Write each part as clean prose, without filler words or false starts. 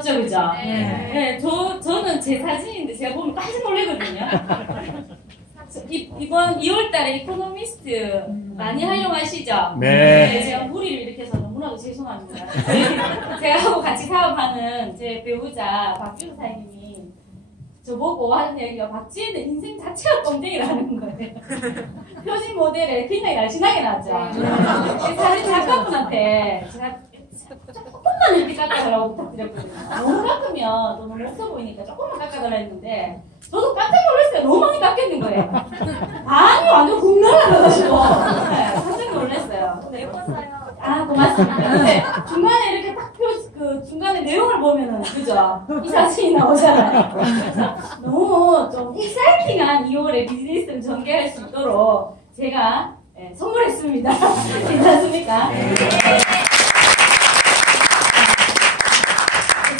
보셨죠, 그죠? 네. 저는 제 사진인데 제가 보면 깜짝 놀라거든요. 이번 2월달에 이코노미스트 많이 활용하시죠? 네. 제가 무리를 이렇게 해서 너무나도 죄송합니다. 제가 하고 같이 사업하는 제 배우자 박규수 사장님이 저보고 하는 얘기가 박지혜는 인생 자체가 껌쟁이라는 거예요. 표지 모델에 굉장히 날씬하게 나왔죠. 사실 작가분한테 제가 조금만 이렇게 깎아달라고 부탁드렸거든요. 너무 깎으면 또 너무 없어 보이니까 조금만 깎아달라 했는데 저도 깜짝 놀랐어요. 너무 많이 깎였는 거예요. 반이 완전 훅 날아가가지고 깜짝 놀랐어요. 근데 예뻤어요. 아, 고맙습니다. 근데 중간에 이렇게 딱 중간에 내용을 보면은, 그죠? 이 사진이 나오잖아요. 그래서 너무 좀 익사이팅한 2월에 비즈니스를 전개할 수 있도록 제가 선물했습니다. 괜찮습니까?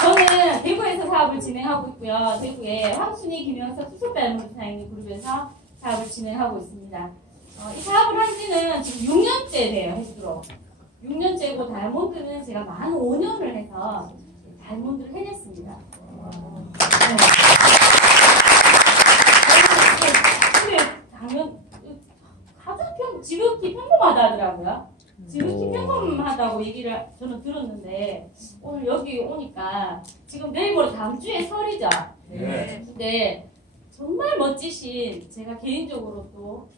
저는 대구에서 사업을 진행하고 있고요. 대구에 황순희, 김영석, 수석닮은 사장님 그룹에서 사업을 진행하고 있습니다. 이 사업을 한 지는 지금 6년째 돼요, 횟수로. 6년째고 다이아몬드는 제가 만 5년을 해서 다이아몬드를 해냈습니다. 근데 당연 가장 지극히 평범하다 하더라고요. 지극히 평범하다고 얘기를 저는 들었는데 오늘 여기 오니까 지금 내일 모레 다음 주에 설이죠. 네. 근데 정말 멋지신 제가 개인적으로 또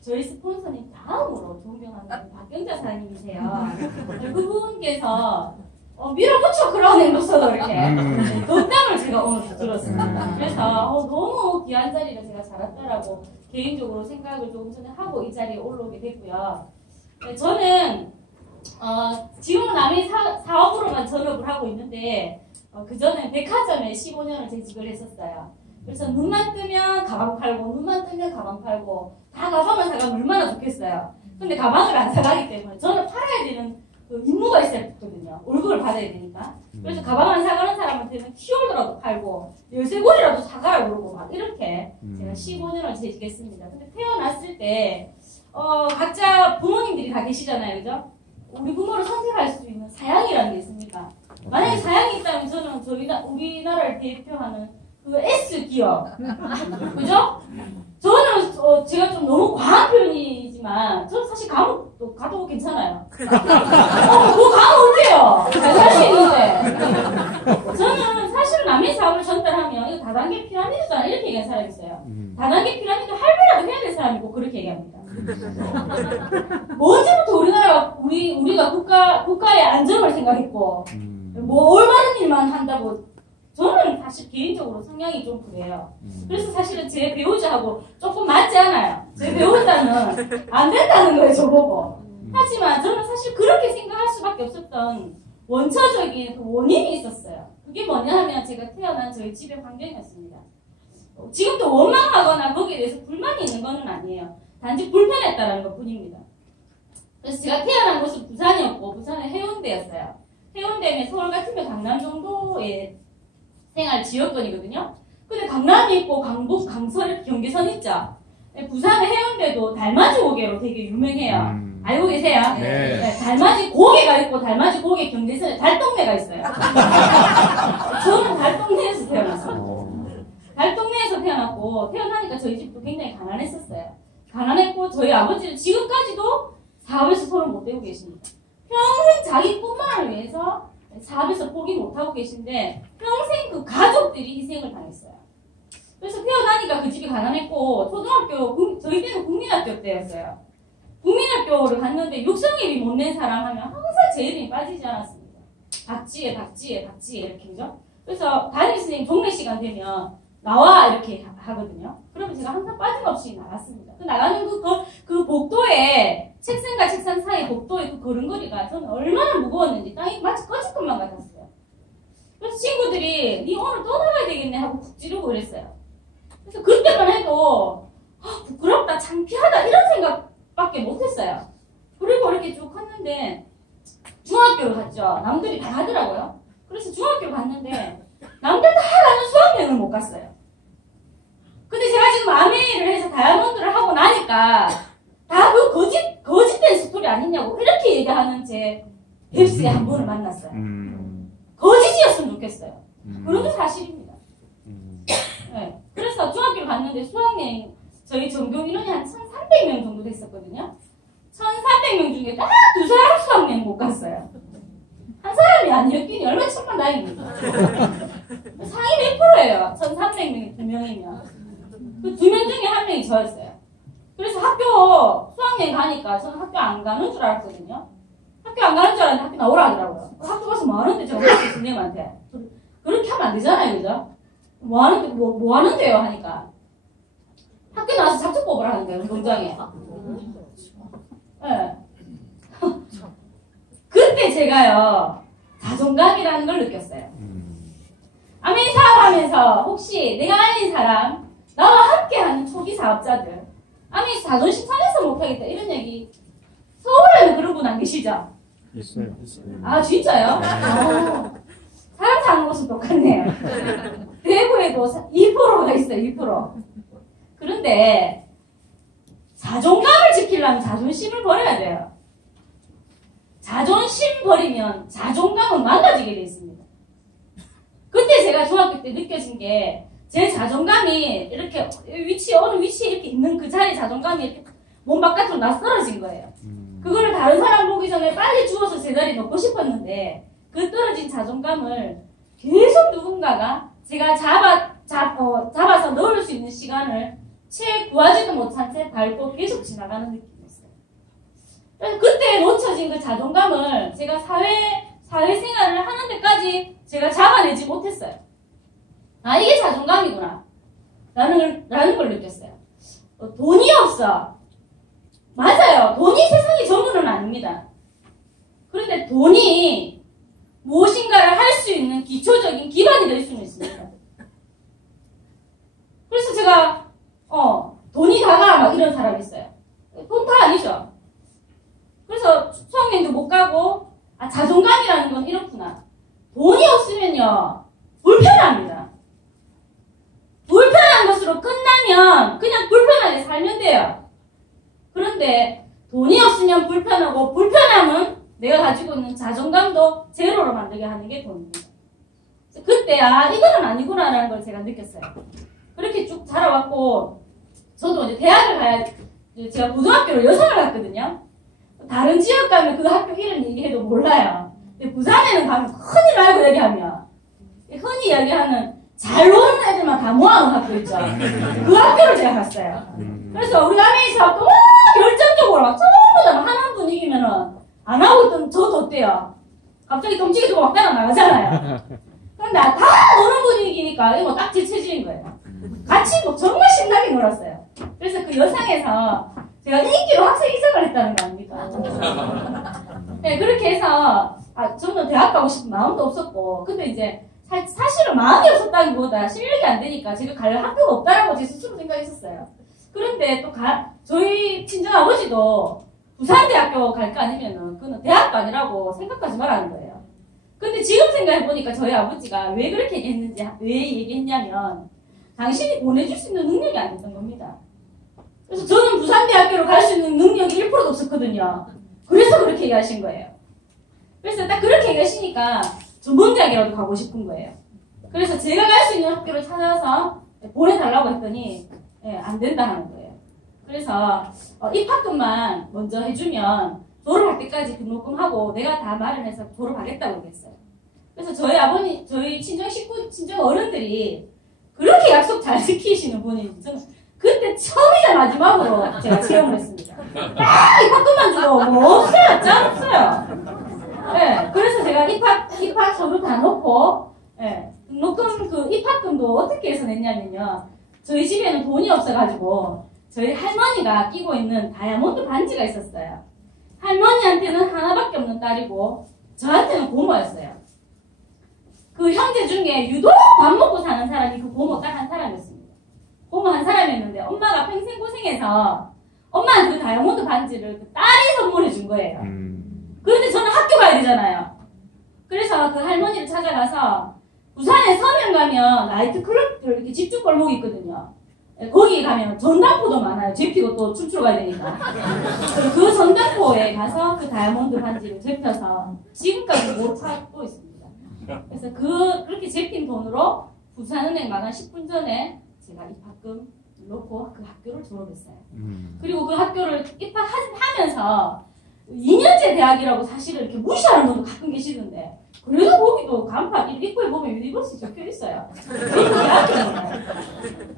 저희 스폰서님 다음으로 존경하는 박경자 사장님이세요. 그분께서 밀어붙여 그런 행복서도 이렇게 농담을 제가 오늘 들었습니다. 그래서 너무 귀한 자리를 제가 잘 왔다라고 개인적으로 생각을 조금 전에 하고 이 자리에 올라오게 됐고요. 저는 지금은 남의 사업으로만 전업을 하고 있는데 그 전에 백화점에 15년을 재직을 했었어요. 그래서 눈만 뜨면 가방 팔고 눈만 뜨면 가방 팔고 다 가방을 사가면 얼마나 좋겠어요. 근데 가방을 안 사가기 때문에 저는 팔아야 되는 그 임무가 있었거든요. 월급을 받아야 되니까. 그래서 가방을 사가는 사람한테는 키홀더라도 팔고 열쇠고리라도 사가라 그러고 막 이렇게 제가 15년을 재직했습니다. 근데 태어났을 때 각자 부모님들이 다 계시잖아요, 그죠? 우리 부모를 선택할 수 있는 사양이라는 게 있습니까? 만약에 사양이 있다면 저는 우리나라를 대표하는 그 S 기업, 그죠? 저는 제가 좀 너무 과한 표현이지만 저는 사실 감옥도 가도 괜찮아요. 그거 가면 어때요? 잘 살 수 있는데. 저는 사실 남의 사업을 전달하면 이거 다단계 피라미드잖아 이렇게 얘기하는 사람이 있어요. 다단계 피라미드 할배라도 해야 될 사람이고 그렇게 얘기합니다. 언제부터 우리가 국가의 안정을 생각했고 뭐 올바른 일만 한다고. 저는 사실 개인적으로 성향이 좀 그래요. 그래서 사실은 제 배우자하고 조금 맞지 않아요. 제 배우자는 안 된다는 거예요, 저보고. 하지만 저는 사실 그렇게 생각할 수밖에 없었던 원초적인 그 원인이 있었어요. 그게 뭐냐 하면 제가 태어난 저희 집의 환경이었습니다. 지금도 원망하거나 거기에 대해서 불만이 있는 건 아니에요. 단지 불편했다는 것 뿐입니다. 그래서 제가 태어난 곳은 부산이었고 부산은 해운대였어요. 해운대면 서울 같으면 강남 정도의 생활 지역권이거든요. 근데 강남이 있고 강북, 강서, 경계선 있죠. 부산의 해운대도 달맞이 고개로 되게 유명해요. 알고 계세요? 네. 네, 달맞이 고개가 있고 달맞이 고개 경계선에 달동네가 있어요. 저는 달동네에서 태어났어요. 달동네에서 태어났고 태어나니까 저희 집도 굉장히 가난했었어요. 가난했고 저희 아버지는 지금까지도 사업에서 손을 못 대고 계십니다. 평생 자기 뿐만을 위해서 사업에서 포기 못하고 계신데 평생 그 가족들이 희생을 당했어요. 그래서 태어나니까 그 집이 가난했고 초등학교, 저희 때는 국민학교 때였어요. 국민학교를 갔는데 육성일이 못 낸 사람 하면 항상 제 이름이 빠지지 않았습니다. 박지혜 이렇게 그죠? 그래서 담임선생님 종례 시간 되면 나와 이렇게 하거든요. 그러면 제가 항상 빠짐없이 나갔습니다. 그 나가는 그 복도에 책상과 책상 사이 복도의 그 걸음걸이가 저는 얼마나 무거웠는지 땅이 마치 꺼질 것만 같았어요. 그래서 친구들이 니 오늘 또 나가야 되겠네 하고 푹 찌르고 그랬어요. 그래서 그때만 해도 부끄럽다 창피하다 이런 생각밖에 못했어요. 그리고 이렇게 쭉 컸는데 중학교를 갔죠. 남들이 다 하더라고요. 그래서 중학교를 갔는데 남들 다 가는 수학여행을 못 갔어요. 근데 제가 지금 아메이를 해서 다이아몬드를 하고 나니까 다 그 거짓된 스토리 아니냐고 이렇게 얘기하는 제 헬스에 한 분을 만났어요. 거짓이 멋지였으면 좋겠어요. 그런 게 사실입니다. 네. 그래서 중학교를 갔는데 수학여행 저희 전교 인원이 한 1,300명 정도 됐었거든요. 1,300명 중에 딱 2사람 수학여행 못 갔어요. 한 사람이 아니었기니 얼마나 천만다행입니다. 상위 몇 프로예요. 1,300명이 2명이면. 그 2명 중에 1명이 저였어요. 그래서 학교 수학여행 가니까 저는 학교 안 가는 줄 알았거든요. 학교 안 가는 줄 알았는데 학교 나오라 하더라고요. 학교 가서 뭐 하는데 제가 선생님한테. 그렇게 하면 안 되잖아요, 그죠? 뭐 하는데요? 하니까. 학교 나와서 작전 뽑으라 하는 거예요, 농장에. 네. 그때 제가요, 자존감이라는 걸 느꼈어요. 아메이 사업하면서 혹시 내가 알린 사람, 나와 함께 하는 초기 사업자들, 아메이 자존심 상해서 못하겠다, 이런 얘기, 서울에는 그런 분 안 계시죠? 있어요. 아, 진짜요? 사람 사는 곳은 똑같네요. 대구에도 2%가 있어요, 2%. 그런데, 자존감을 지키려면 자존심을 버려야 돼요. 자존심 버리면 자존감은 망가지게 돼 있습니다. 그때 제가 중학교 때 느껴진 게, 제 자존감이 이렇게 어느 위치에 이렇게 있는 그 자리에 자존감이 이렇게 몸 바깥으로 낯설어진 거예요. 그거를 다른 사람 보기 전에 빨리 주워서 제자리에 넣고 싶었는데, 그 떨어진 자존감을 계속 누군가가 제가 잡아서 넣을 수 있는 시간을 채 구하지도 못한 채 밟고 계속 지나가는 느낌이었어요. 그래서 그때 놓쳐진 그 자존감을 제가 사회생활을 하는 데까지 제가 잡아내지 못했어요. 아, 이게 자존감이구나. 라는 걸 느꼈어요. 돈이 없어. 맞아요. 돈이 세상의 전부는 아닙니다. 그런데 돈이 무엇인가를 할 수 있는 기초적인 기반이 될 수는 있습니다. 그래서 제가 돈이 다가 막 이런 사람이 있어요. 돈 다 아니죠. 그래서 수학여행도 못 가고 자존감이라는 건 이렇구나. 돈이 없으면요 불편합니다. 불편한 것으로 끝나면 그냥 불편하게 살면 돼요. 그런데 돈이 없으면 불편하고 불편함은 내가 가지고 있는 자존감도 제로로 만들게 하는 게 돈입니다. 그때 이거는 아니구나라는 걸 제가 느꼈어요. 그렇게 쭉 자라왔고 저도 이제 대학을 가야 제가 고등학교로 여성을 갔거든요. 다른 지역 가면 그 학교 이름 얘기해도 몰라요. 근데 부산에는 가면 흔히 알고 얘기하면 흔히 이야기하는 잘 노는 애들만 다 모아놓은 학교 있죠. 그 학교를 제가 갔어요. 그래서 우리 아메이 사업도 막 열정적으로 막 전부 다 하는 분위기면은 안 하고 있던 저도 어때요? 갑자기 dom치게 두고 막 따라 나가잖아요. 근데 다 노는 분위기니까 이거 딱 제 체질인 거예요. 같이 뭐 정말 신나게 놀았어요. 그래서 그 여상에서 제가 인기로 학생 이적을 했다는 거 아닙니까? 네, 그렇게 해서 저는 대학 가고 싶은 마음도 없었고 근데 이제 사실은 마음이 없었다기보다 실력이 안 되니까 제가 갈 학교가 없다라고 제 스스로 생각했었어요. 그런데 또 저희 친정아버지도 부산대학교 갈까 아니면은 그건 대학도 아니라고 생각하지 말라는 거예요. 근데 지금 생각해보니까 저희 아버지가 왜 그렇게 얘기했는지, 왜 얘기했냐면 당신이 보내줄 수 있는 능력이 아니었던 겁니다. 그래서 저는 부산대학교로 갈 수 있는 능력이 1%도 없었거든요. 그래서 그렇게 얘기하신 거예요. 그래서 딱 그렇게 얘기하시니까 전문대학이라도 가고 싶은 거예요. 그래서 제가 갈 수 있는 학교를 찾아서 보내달라고 했더니 안 된다 하는 거예요. 그래서 입학금만 먼저 해주면 졸업할 때까지 등록금하고 내가 다 마련해서 졸업하겠다고 얘기했어요. 그래서 저희 친정 어른들이 그렇게 약속 잘 지키시는 분이 저는 그때 처음이자 마지막으로 제가 체험을 했습니다. 입학금만 주고 뭐 없어요. 짠 없어요. 네, 그래서 제가 입학 서류 다 넣고 등록금 그 입학금도 어떻게 해서 냈냐면요. 저희 집에는 돈이 없어가지고 저희 할머니가 끼고 있는 다이아몬드 반지가 있었어요. 할머니한테는 하나밖에 없는 딸이고 저한테는 고모였어요. 그 형제 중에 유독 밥 먹고 사는 사람이 그 고모 딱 한 사람이었습니다. 고모 한 사람이었는데 엄마가 평생 고생해서 엄마한테 그 다이아몬드 반지를 그 딸이 선물해 준 거예요. 그런데 저는 학교 가야 되잖아요. 그래서 그 할머니를 찾아가서 부산에 서면 가면 나이트클럽들 이렇게 집중 골목이 있거든요. 거기 가면 전당포도 많아요. 제피고 또 춤추러 가야 되니까. 그 전당포에 가서 그 다이아몬드 반지를 접혀서 지금까지 못 찾고 있습니다. 그래서 그렇게 잡힌 돈으로 부산은행 만난 10분 전에 제가 입학금 넣고 그 학교를 졸업했어요. 그리고 그 학교를 입학하면서 2년제 대학이라고 사실은 이렇게 무시하는 분도 가끔 계시던데, 그래도 거기도 간판 입구에 보면 유니버시티 적혀 있어요. 대학이잖아요.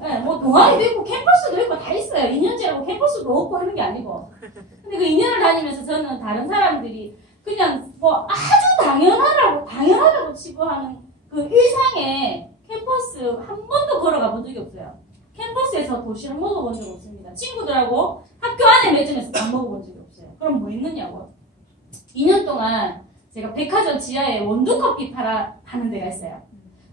네, 뭐 동아리도 있고 캠퍼스도 있고 다 있어요. 2년제라고 캠퍼스도 없고 하는 게 아니고. 근데 그 2년을 다니면서 저는 다른 사람들이 그냥 뭐 아주 당연하다고 치부하는 그 일상의 캠퍼스 한 번도 걸어가 본 적이 없어요. 캠퍼스에서 도시락 먹어본 적 없습니다. 친구들하고 학교 안에 매점에서 밥 먹어본 적이 없어요. 그럼 뭐 했느냐고. 2년 동안 제가 백화점 지하에 원두커피 파는 데가 있어요.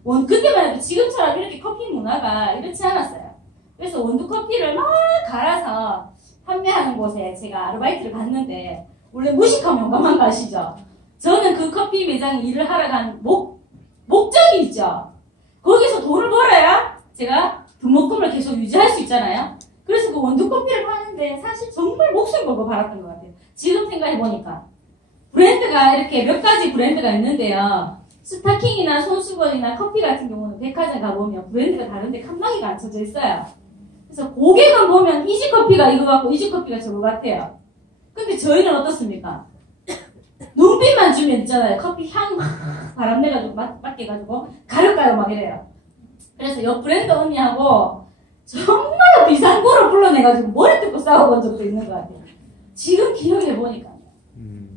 그때만 해도 지금처럼 이렇게 커피 문화가 이렇지 않았어요. 그래서 원두커피를 막 갈아서 판매하는 곳에 제가 아르바이트를 갔는데, 원래 무식하면 용감한 거 아시죠? 저는 그 커피 매장에 일을 하러 간 목적이 있죠. 거기서 돈을 벌어야 제가 등록금을 계속 유지할 수 있잖아요. 그래서 그 원두커피를 파는데 사실 정말 목숨 걸고 팔았던 것 같아요. 지금 생각해보니까. 브랜드가 이렇게 몇 가지 브랜드가 있는데요. 스타킹이나 손수건이나 커피 같은 경우는 백화점 가보면 브랜드가 다른데 칸막이가 안 쳐져 있어요. 그래서 고객은 보면 이지커피가 이거 같고 이지커피가 저거 같아요. 근데 저희는 어떻습니까? 눈빛만 주면 있잖아요. 커피 향 바람 내가지고 맡게 해가지고 가를까요 막 이래요. 그래서 옆 브랜드 언니하고 정말 비싼 거를 불러내가지고 머리 뜯고 싸워본 적도 있는 것 같아요. 지금 기억해보니까.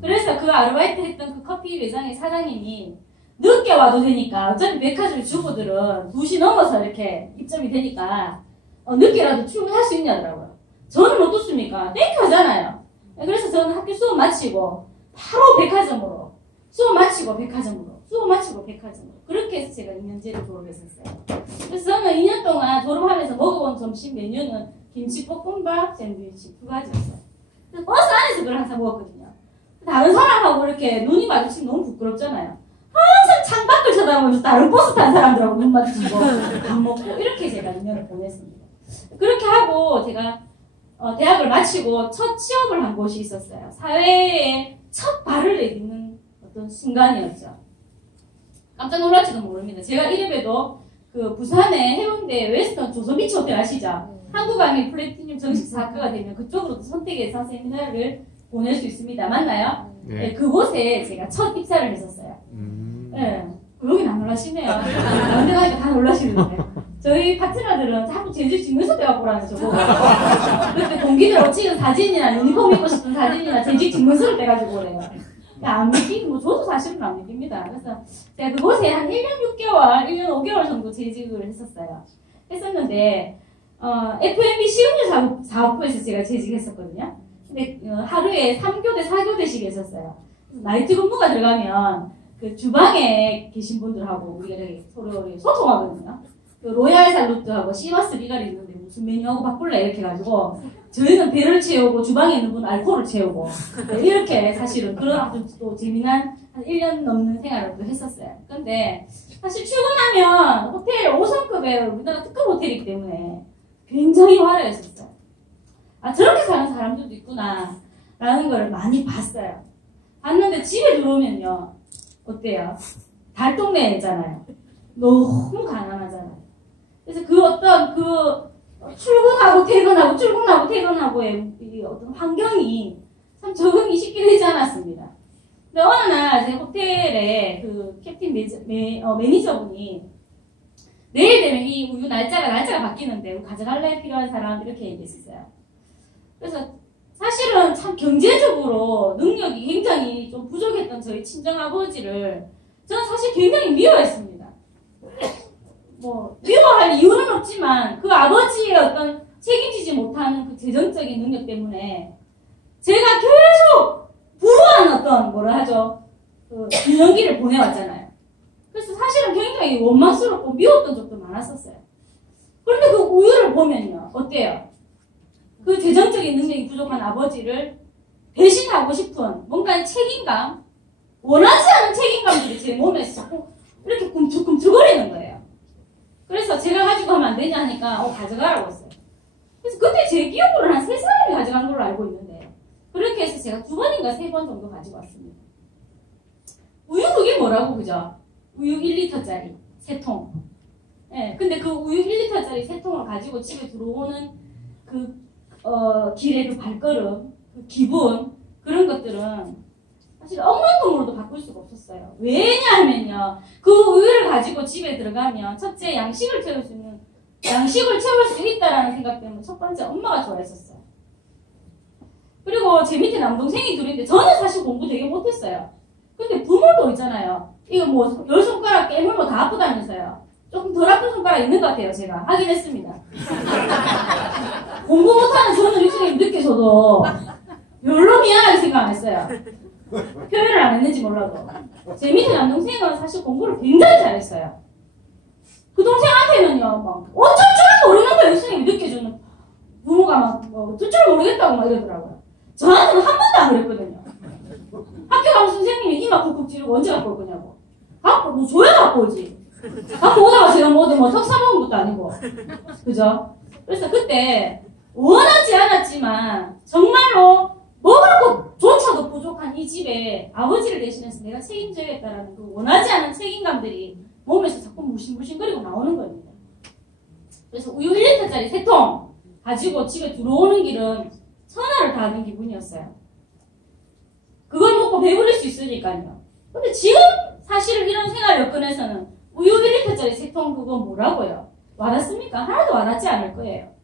그래서 그 아르바이트 했던 그 커피 매장의 사장님이 늦게 와도 되니까, 어차피 백화점 주부들은 2시 넘어서 이렇게 입점이 되니까 늦게라도 출근할 수 있냐더라고요. 저는 어떻습니까? 땡큐하잖아요. 그래서 저는 학교 수업 마치고 바로 백화점으로, 수업 마치고 백화점으로, 수업 마치고 백화점으로, 그렇게 해서 제가 2년제를 졸업했었어요. 그래서 저는 2년 동안 졸업하면서 먹어본 점심 메뉴는 김치볶음밥, 샌드위치 2가지였어요. 그래서 버스 안에서 그걸 항상 먹었거든요. 다른 사람하고 이렇게 눈이 마주치면 너무 부끄럽잖아요. 항상 창밖을 쳐다보면서 다른 버스 탄 사람들하고 눈 마주치고 밥 먹고, 이렇게 제가 2년을 보냈습니다. 그렇게 하고 제가 대학을 마치고 첫 취업을 한 곳이 있었어요. 사회에 첫 발을 내딛는 어떤 순간이었죠. 깜짝 놀랄지도 모릅니다. 제가 이래봬도 그 부산의 해운대 웨스턴 조선비치 호텔 아시죠? 한국아미 플래티늄 정식 학과가 되면 그쪽으로도 선택해서 세미나를 보낼 수 있습니다. 맞나요? 네. 네, 그곳에 제가 첫 입사를 했었어요. 네, 여긴 안 놀라시네요. 언제 가니까 다 놀라시는데. 저희 파트너들은 자꾸 재직 증명서 떼갖고라는 저거. 그때 동기들 찍은 사진이나 유니폼 입고 싶은 사진이나 재직 증명서를 떼가지고 그래요. 안 믿기고, 뭐 저도 사실은 안 믿깁니다. 그래서 제가 그곳에 한 1년 6개월, 1년 5개월 정도 재직을 했었는데, F&B 식음료 사업부에서 제가 재직했었거든요. 근데 하루에 3교대, 4교대씩 했었어요. 나이트 근무가 들어가면 그 주방에 계신 분들하고 우리가 서로 소통하거든요. 그 로얄 살루트하고 시마스 리갈이 있는데 무슨 메뉴하고 바꿀래 이렇게 해가지고 저희는 배를 채우고 주방에 있는 분은 알코올을 채우고 이렇게 사실은 그런 아주 또 재미난 한 1년 넘는 생활을 또 했었어요. 근데 사실 출근하면 호텔 5성급의 우리나라 특급 호텔이기 때문에 굉장히 화려했었어요. 아, 저렇게 사는 사람들도 있구나 라는 걸 많이 봤어요. 봤는데 집에 들어오면요 어때요? 달동네잖아요. 너무 가난하잖아요. 그래서 출근하고 퇴근하고의 이 어떤 환경이 참 적응이 쉽게 되지 않았습니다. 근데 어느 날 제 호텔에 그 캡틴 매니저분이 내일 되면 이 우유 날짜가 바뀌는데 가져갈래? 필요한 사람 이렇게 얘기했었어요. 그래서 사실은 참 경제적으로 능력이 굉장히 좀 부족했던 저희 친정아버지를 저는 사실 굉장히 미워했습니다. 뭐 미워할 이유는 없지만 그 아버지의 어떤 책임지지 못하는 그 재정적인 능력 때문에 제가 계속 불우한 어떤 그 균형기를 보내왔잖아요. 그래서 사실은 굉장히 원망스럽고 미웠던 적도 많았었어요. 그런데 그 우유를 보면요 어때요? 그 재정적인 능력이 부족한 아버지를 대신하고 싶은 뭔가 책임감, 원하지 않은 책임감들이 제 몸에 이렇게 꿈틀꿈틀거리는 거예요. 그래서 제가 가지고 하면 안 되냐 하니까 가져가라고 했어요. 그래서 그때 제 기억으로는 한 3사람이 가져간 걸로 알고 있는데 그렇게 해서 제가 2번인가 3번 정도 가지고 왔습니다. 우유 그게 뭐라고 그죠? 우유 1리터짜리 3통. 예, 근데 그 우유 1리터짜리 3통을 가지고 집에 들어오는 길의 그 발걸음, 그 기분, 그런 것들은 사실 억만 돈으로도 바꿀 수가 없었어요. 왜냐하면요, 그 우유를 가지고 집에 들어가면 첫째 양식을 채울 수 있다라는 생각 때문에 첫 번째 엄마가 좋아했었어요. 그리고 제 밑에 남동생이 둘인데 저는 사실 공부 되게 못했어요. 근데 부모도 있잖아요. 이거 뭐 10손가락 깨물고 다 아프다면서요. 조금 덜 아픈 손가락 있는 것 같아요. 제가 확인했습니다. 공부 못하는 저는 육성이 늦게 줘도 별로 미안하게 생각 안 했어요. 표현을 안 했는지 몰라도. 제 밑에 남동생은 사실 공부를 굉장히 잘했어요. 그 동생한테는요, 막 어쩔 줄 모르는 거예요. 육성이 늦게 주는 부모가 막 어쩔 줄 모르겠다고 막 이러더라고요. 저한테는 한 번도 안 그랬거든요. 학교 가면 선생님이 이마 쿡쿡 찌르고 언제 갖고 올 거냐고. 갖고 뭐 줘야 갖고 오지. 갖고 오다가 제가 뭐 턱 사먹은 것도 아니고. 그죠? 그래서 그때 원하지 않았지만 정말로 먹을 것조차도 부족한 이 집에 아버지를 대신해서 내가 책임져야겠다라는 그 원하지 않은 책임감들이 몸에서 자꾸 물씬물씬거리고 나오는 겁니다. 그래서 우유 1리터짜리 3통 가지고 집에 들어오는 길은 천하를 다하는 기분이었어요. 그걸 먹고 배부를 수 있으니까요. 근데 지금 사실은 이런 생활 여건에서는 우유 1리터짜리 3통 그거 뭐라고요? 와닿습니까? 하나도 와닿지 않을 거예요.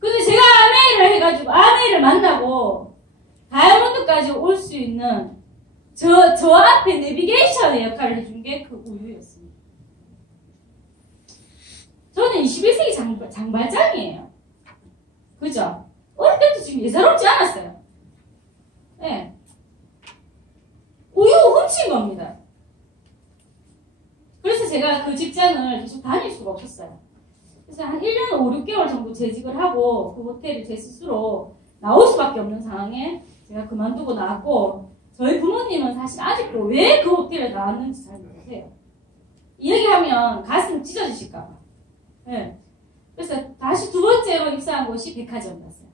근데 제가 아메이를 해가지고 아메이를 만나고 다이아몬드까지 올 수 있는 저 앞에 내비게이션의 역할을 해준 게 그 우유였습니다. 저는 21세기 장발장이에요. 그죠? 어릴 때부터 지금 예사롭지 않았어요. 예. 네. 우유 훔친 겁니다. 그래서 제가 그 직장을 계속 다닐 수가 없었어요. 그래서 한 1년 5, 6개월 정도 재직을 하고 그 호텔을 제 스스로 나올 수밖에 없는 상황에 제가 그만두고 나왔고, 저희 부모님은 사실 아직도 왜 그 호텔에 나왔는지 잘 모르세요. 이야기하면 가슴 찢어지실까봐. 네. 그래서 다시 두 번째로 입사한 곳이 백화점이었어요.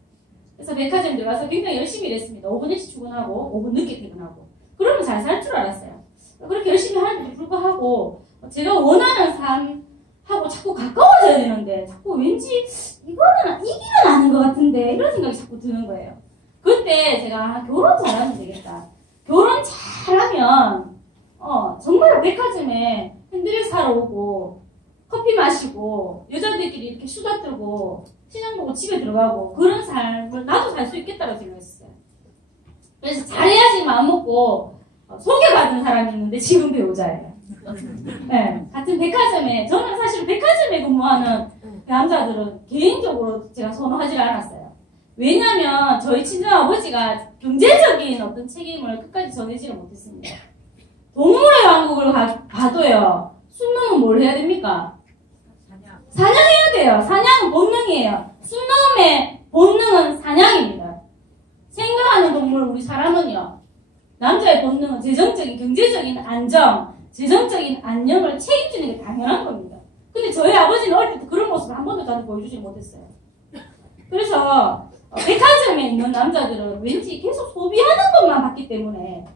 그래서 백화점 들어가서 굉장히 열심히 일했습니다. 5분 일찍 출근하고 5분 늦게 퇴근하고. 그러면 잘 살 줄 알았어요. 그렇게 열심히 하는데도 불구하고 제가 원하는 삶하고 자꾸 가까워져야 되는데 자꾸 왠지 이거는 이기는 아닌 것 같은데 이런 생각이 자꾸 드는 거예요. 그때 제가 결혼 잘하면 되겠다. 결혼 잘하면 정말로 백화점에 핸드백 사러 오고 커피 마시고 여자들끼리 이렇게 수다 떨고 시장 보고 집에 들어가고 그런 삶을 나도 살 수 있겠다고 생각했어요. 그래서 잘해야지 마음먹고 소개받은 사람이 있는데 지금 배우자예요. 네, 같은 백화점에, 저는 사실 백화점에 근무하는 남자들은 개인적으로 제가 선호하지 않았어요. 왜냐면 저희 친정아버지가 경제적인 어떤 책임을 끝까지 전해지를 못했습니다. 동물의 왕국을 가도요, 순놈은 뭘 해야 됩니까? 사냥해야 돼요. 사냥은 본능이에요. 순놈의 본능은 사냥입니다. 생각하는 동물, 우리 사람은요, 남자의 본능은 재정적인, 경제적인 안정, 재정적인 안녕을 책임지는 게 당연한 겁니다. 근데 저희 아버지는 어릴 때부터 그런 모습을 한 번도 저한테 보여주지 못했어요. 그래서 백화점에 있는 남자들은 왠지 계속 소비하는 것만 봤기 때문에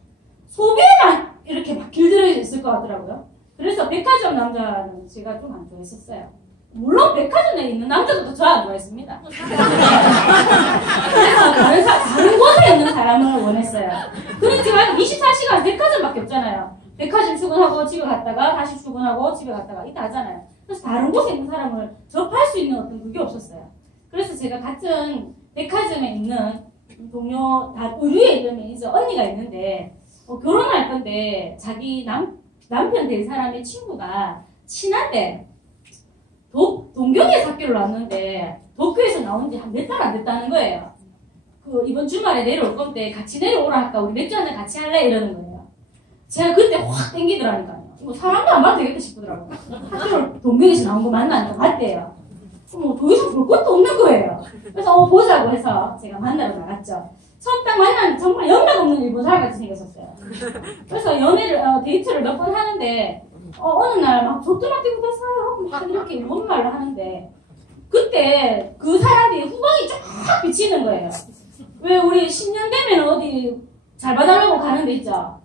소비에만 이렇게 막 길들여 있을 것 같더라고요. 그래서 백화점 남자는 제가 좀 안 좋아했었어요. 물론 백화점에 있는 남자들도 저 안 좋아했습니다. 그래서 다른 곳에 있는 사람을 원했어요. 그렇지만 24시간 백화점밖에 없잖아요. 백화점 출근하고 집에 갔다가 다시 출근하고 집에 갔다가 이따 하잖아요. 그래서 다른 곳에 있는 사람을 접할 수 있는 어떤 그게 없었어요. 그래서 제가 같은 백화점에 있는 동료, 의류에 있는 매니저 언니가 있는데 결혼할 건데 자기 남편 될 사람의 친구가 친한데 동경에서 학교를 왔는데 도쿄에서 나온 지 한 몇 달 안 됐다는 거예요. 이번 주말에 내려올 건데 같이 내려오라 할까? 우리 맥주 한잔 같이 할래? 이러는 거예요. 제가 그때 확 땡기더라니까요. 사람도 안 봐도 되겠다 싶더라고요. 학교를 동경에서 나온 거 만나니까 맞대요. 더 이상 볼 것도 없는 거예요. 그래서 보자고 해서 제가 만나러 나갔죠. 처음 딱 만나는 정말 연락 없는 일본 사람같이 생겼었어요. 그래서 데이트를 몇 번 하는데 어느 날 막 조토마티 묻었어요. 막 이렇게 일본말로 하는데 그때 그 사람들이 후광이 쫙 비치는 거예요. 왜 우리 10년 되면 어디 잘 봐달라고 가는 데 있죠?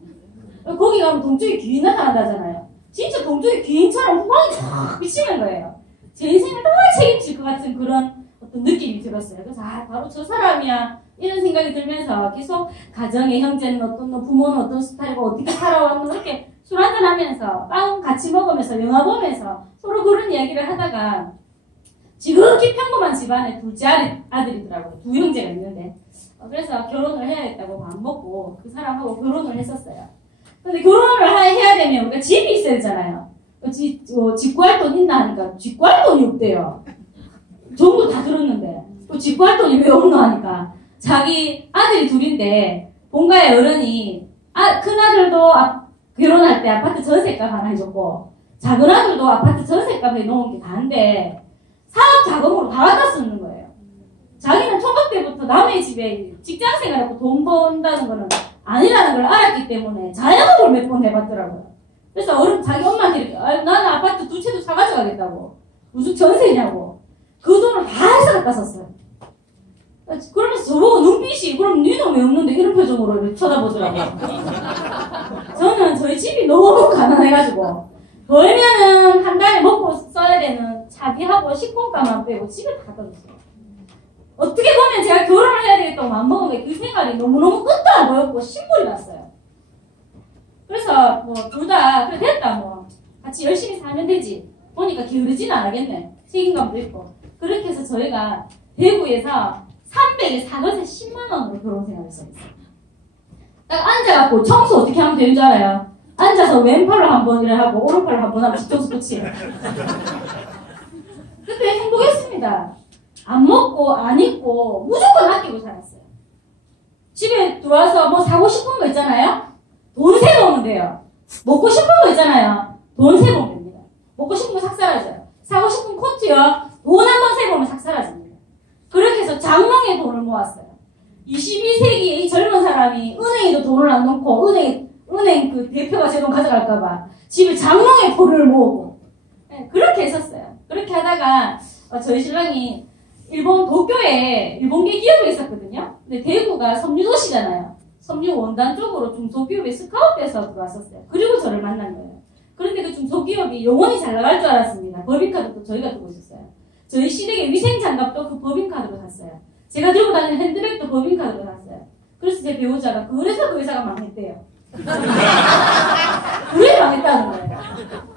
거기 가면 동쪽에 귀인 나타난다잖아요. 진짜 동쪽에 귀인처럼 후광이 쫙 비치는 거예요. 제 인생을 다 책임질 것 같은 그런 어떤 느낌이 들었어요. 그래서 바로 저 사람이야 이런 생각이 들면서 계속 가정의 형제는 어떤 너, 부모는 어떤 스타일이고 어떻게 살아왔노 이렇게 술 한잔 하면서 빵 같이 먹으면서 영화 보면서 서로 그런 이야기를 하다가 지극히 평범한 집안에 둘째 아들이더라고요. 두 형제가 있는데 그래서 결혼을 해야겠다고 마음먹고 그 사람하고 결혼을 했었어요. 근데 결혼을 해야 되면 우리가 집이 있어야 되잖아요. 집 구할 돈 있나 하니까 집 구할 돈이 없대요. 전부 다 들었는데 또 집 구할 돈이 왜 없노 하니까 자기 아들이 둘인데 본가의 어른이 큰아들도 결혼할 때 아파트 전세값 하나 해줬고 작은 아들도 아파트 전세값 해놓은 게 다인데 사업 자금으로 다 갖다 쓰는 거예요. 자기는 초등 때부터 남의 집에 직장 생활하고 돈 번다는 거는 아니라는 걸 알았기 때문에 자영업을 몇 번 해봤더라고요. 그래서 자기 엄마한테 이렇게 나는 아파트 두 채도 사가져가겠다고 무슨 전세냐고 그 돈을 다 해서 갖다 썼어요. 그러면서 저보고 눈빛이 그럼 니는 왜 없는데 이런 표정으로 이렇게 쳐다보더라고요. 저는 저희 집이 너무 가난해가지고 벌면은 한 달에 먹고 써야 되는 차비하고 식품값만 빼고 집에 다 갖다 줬어요. 어떻게 보면 제가 결혼을 해야 되겠다고 마음먹은 게 그 생활이 너무너무 끝도 안 보였고 신물이 났어요. 그래서 뭐 둘 다 그래 됐다 뭐 같이 열심히 살면 되지 보니까 게으르지는 않겠네. 책임감도 있고 그렇게 해서 저희가 대구에서 300에 사거세 10만원으로 결혼 생활을 했어요. 딱 앉아갖고 청소 어떻게 하면 되는 줄 알아요? 앉아서 왼팔로 한 번 일을 하고 오른팔로 한 번 하면 뒤통수 끝이에요. 그때 행복했습니다. 안 먹고 안 입고 무조건 아끼고 살았어요. 집에 들어와서 뭐 사고 싶은 거 있잖아요. 돈 세보면 돼요. 먹고 싶은 거 있잖아요. 돈 세보면 됩니다. 먹고 싶은 거 싹 사라져요. 사고 싶은 코트요. 돈 한 번 세보면 싹 사라집니다. 그렇게 해서 장롱에 돈을 모았어요. 22세기에 이 젊은 사람이 은행에도 돈을 안 넣고 은행 그 대표가 제 돈 가져갈까봐 집에 장롱에 돈을 모으고 네, 그렇게 했었어요. 그렇게 하다가 저희 신랑이 일본 도쿄에 일본계 기업이 있었거든요. 근데 대구가 섬유도시잖아요. 섬유 원단 쪽으로 중소기업에 스카웃돼서 들어왔었어요. 그리고 저를 만난 거예요. 그런데 그 중소기업이 영원히 잘 나갈 줄 알았습니다. 법인카드도 저희가 두고 있었어요. 저희 시댁의 위생장갑도 그 법인카드로 샀어요. 제가 들고 다니는 핸드백도 법인카드로 샀어요. 그래서 제 배우자가 그래서 그 회사가 망했대요. 왜 망했다는 거예요.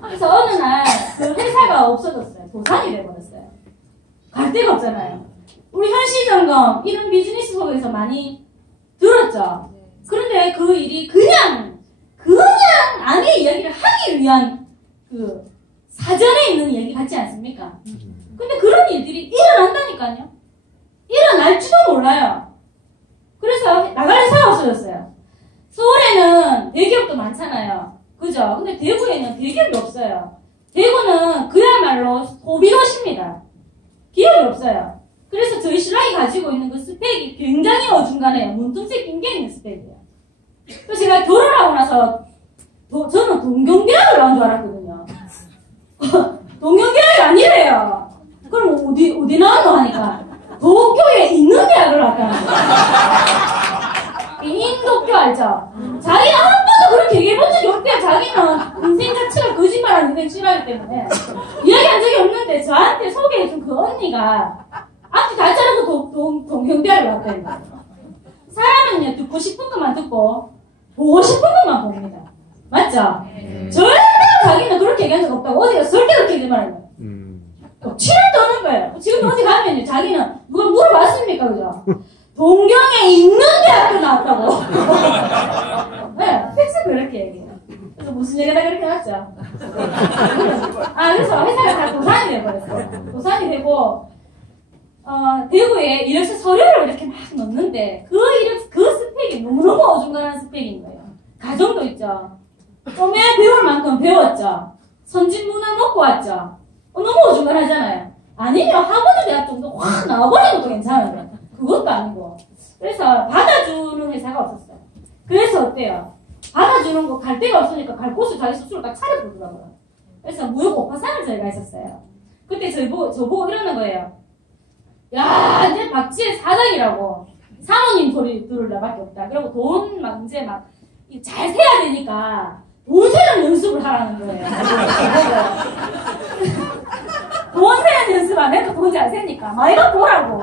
그래서 어느 날 그 회사가 없어졌어요. 도산이 돼버렸어요. 갈 데가 없잖아요. 우리 현실점검 이런 비즈니스 속에서 많이 들었죠. 그런데 그 일이 그냥 아내 이야기를 하기 위한 그 사전에 있는 얘기 같지 않습니까? 근데 그런 일들이 일어난다니까요. 일어날지도 몰라요. 그래서 나갈 회사가 없어졌어요. 서울에는 대기업도 많잖아요. 그죠? 근데 대구에는 대기업이 없어요. 대구는 그야말로 소비도시입니다. 기업이 없어요. 그래서 저희 신랑이 가지고 있는 그 스펙이 굉장히 어중간해요. 문틈새 낀게 있는 스펙이에요. 그래서 제가 결혼하고 나서 저는 동경대학을 나온 줄 알았거든요. 동경대학이 아니래요. 그럼 어디 나왔노 하니까 도쿄에 있는 대학을 나왔다는 거예요. 인도쿄 알죠? 자기는 한 번도 그렇게 얘기해본 적이 없대요. 자기는 인생 자체가 거짓말하는 인생 싫어하기 때문에 이야기한 적이 없는데 저한테 소개해준 그 언니가 앞뒤 다 자르고 동경대학을 나왔다는 거예요. 사람은요 듣고 싶은 것만 듣고 보고 싶은 것만 봅니다. 맞죠? 절대로 자기는 그렇게 얘기한 적 없다고 어디가 절대 그렇게 얘기 말하는 거예요. 치를 떠는 거예요. 지금 어디 가면요 자기는 누가 물어봤습니까? 그죠? 동경에 있는 대학교 나왔다고. 네, 팩스 그렇게 얘기해요. 그래서 무슨 얘기가 그렇게 났죠? 그래서 회사가 다 도산이 돼버렸어요. 도산이 되고, 대구에 이력서 서류를 이렇게 막 넣는데, 그 스펙이 너무너무 어중간한 스펙인 거예요. 가정도 있죠. 꿈에 배울 만큼 배웠죠. 선진 문화 먹고 왔죠. 너무 어중간하잖아요. 아니면 하버드 대학 정도 확 나와버리는 것도 괜찮은데. 그것도 아니고. 그래서 받아주는 회사가 없었어요. 그래서 어때요? 받아주는 거 갈 데가 없으니까 갈 곳을 자기 스스로 딱 차려보더라고요. 그래서 무역 오파상을 저희가 했었어요. 그때 저보고 이러는 거예요. 야, 이제 박지혜 사장이라고. 사모님 소리 들을 나밖에 없다. 그리고 돈 막 이제 막 잘 세야 되니까 본세는 연습을 하라는 거예요. 본세는 연습 안 해도 돈 잘 세니까 마이가 보라고.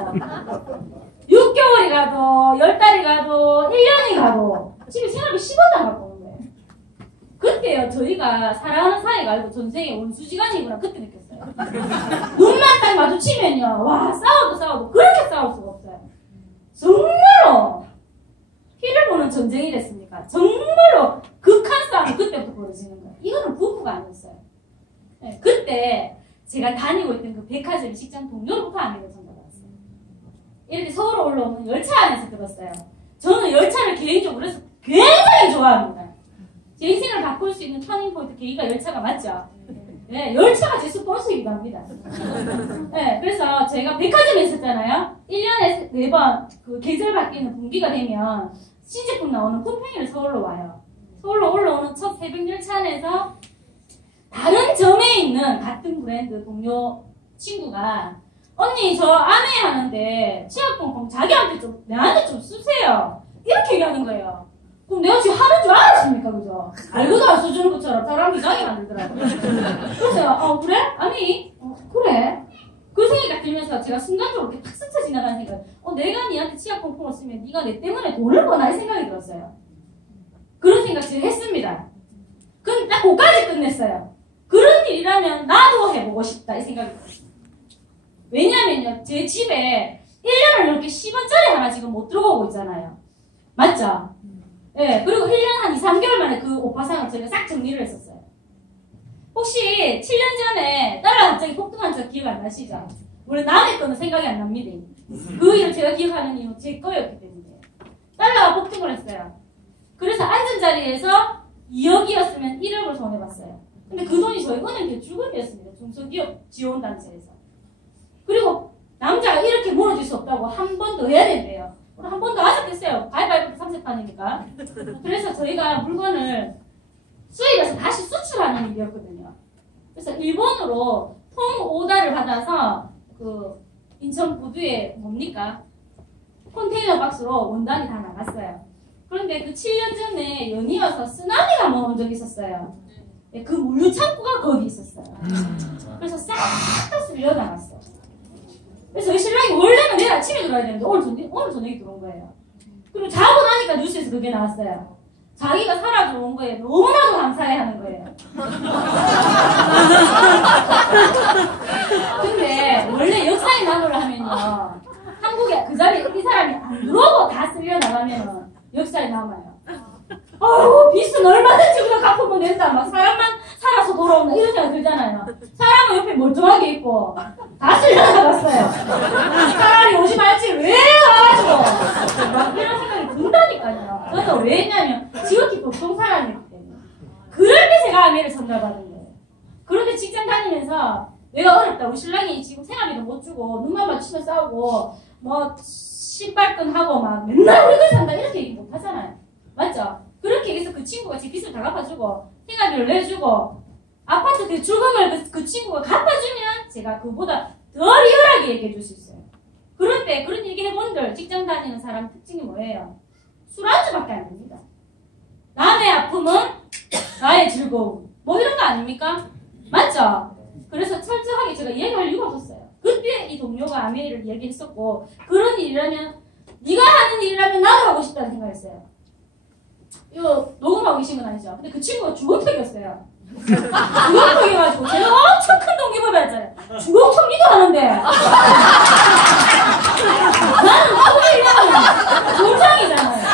6개월이 가도 10달이 가도 1년이 가도 집에 생활비 10원도 안 갖고 오는 거예요. 그때요 저희가 사랑하는 사이가 알고 전생에 원수지간이구나 그때 느꼈어요. 눈만 딱 마주치면요 와 싸워도 그렇게 싸울 수가 없어요. 정말로 피를 보는 전쟁이 됐습니까? 정말로 극한 싸움이 그때부터 벌어지는 거예요. 이거는 부부가 아니었어요. 네, 그때 제가 다니고 있던 그 백화점 직장 동료로부터 아내를 전달받았어요. 이렇게 서울로 올라오는 열차 안에서 들었어요. 저는 열차를 개인적으로 해서 굉장히 좋아합니다. 제 인생을 바꿀 수 있는 터닝포인트 계기가 열차가 맞죠? 네, 열차가 제 스폰서이기도 합니다. 네, 그래서 제가 백화점에 있었잖아요. 1년에 4번 그 계절 바뀌는 분기가 되면 신제품 나오는 품평회를 서울로 와요. 서울로 올라오는 첫 새벽 열차 안에서 다른 점에 있는 같은 브랜드 동료 친구가 언니 저 아내 하는데 치약봉봉 자기한테 좀 내한테 좀 쓰세요. 이렇게 얘기하는 거예요. 그럼 내가 지금 하는 줄 알았습니까? 그죠? 알고도 안 써주는 것처럼 사람 이상하게 만들더라고요. 그래서 그래? 아니 그래? 그 생각이 들면서 제가 순간적으로 이렇게 탁 스쳐 지나가는 생각 내가 니한테 치약봉봉을 쓰면 니가 내 때문에 돈을 버나 이 생각이 들었어요. 그런 생각 지금 했습니다. 근데 딱 그까지 끝냈어요. 그런 일이라면 나도 해보고 싶다 이 생각이 들었어요. 왜냐면요 제 집에 1년을 넘게 10원짜리 하나 지금 못 들어오고 있잖아요. 맞죠? 네, 그리고 1년 한 2, 3개월 만에 그 오파상을 저희가 싹 정리를 했었어요. 혹시 7년 전에 달러 갑자기 폭등한 저 기억 안 나시죠? 물론 남의 거는 생각이 안 납니다. 그 일을 제가 기억하는 이유는 제 거였기 때문에. 달러가 폭등을 했어요. 그래서 앉은 자리에서 2억이었으면 1억을 손해봤어요. 근데 그 돈이 저희 은행 대출금이었습니다. 중소기업 지원단체에서. 그리고 남자가 이렇게 무너질 수 없다고 한 번 더 해야 된대요. 한 번 더 하셨겠어요. 가위바위보 3세판이니까. 그래서 저희가 물건을 수입해서 다시 수출하는 일이었거든요. 그래서 일본으로 통 오다를 받아서 그 인천 부두에 뭡니까? 컨테이너 박스로 원단이 다 나갔어요. 그런데 그 7년 전에 연이어서 쓰나미가 온 적이 있었어요. 그 물류 창고가 거기 있었어요. 그래서 싹 다 쓸려 나갔어. 그래서 이 신랑이 원래는 내일 아침에 들어야 되는데 오늘 저녁에 들어온 거예요. 그리고 자고 나니까 뉴스에서 그게 나왔어요. 자기가 살아 들어온 거에 너무나도 감사해하는 거예요. 근데 원래 역사의 나무를 하면요, 한국에 그 자리에 이 사람이 안 들어오고 다 쓸려 나가면 역사에 남아요. 아유 빚은 얼마든지 그냥 갚으면 된다. 막 사람만 살아서 돌아온다 이런 생각 들잖아요. 사람은 옆에 멀쩡하게 있고 다 쓸려 나갔어요. 차라리 오지 말지 왜 와가지고 막 이런 생각이 든다니까요. 저는 왜냐면 지극히 보통 사람이기 때문에. 그럴 때 제가 아내를 전달받은 거예요. 그런데 직장 다니면서 내가 어렵다. 우리 신랑이 지금 생활비도 못 주고 눈만 맞추면 싸우고 뭐 신발끈하고 막 맨날 우리 걸 산다 이렇게 얘기 못 하잖아요. 맞죠? 그렇게 해서 그 친구가 제 빚을 다 갚아주고 생활비를 내주고 아파트 대출금을 그 친구가 갚아주면 제가 그보다 더 리얼하게 얘기해 줄 수 있어요. 그럴 때 그런 얘기 해본들 직장 다니는 사람 특징이 뭐예요? 술안주밖에 안 됩니다. 남의 아픔은 나의 즐거움 뭐 이런 거 아닙니까? 맞죠? 그래서 철저하게 제가 이야기할 이유가 없었어요. 그때 이 동료가 아메리를 이야기했었고 그런 일이라면 네가 하는 일이라면 나도 하고 싶다는 생각했어요. 이거 녹음하고 계신 건 아니죠? 근데 그 친구가 주걱턱이었어요. 주걱턱이어가지고 제가 엄청 큰 동기부여했잖아요. 주걱턱 니도 하는데 나는 소리를 정상이잖아요.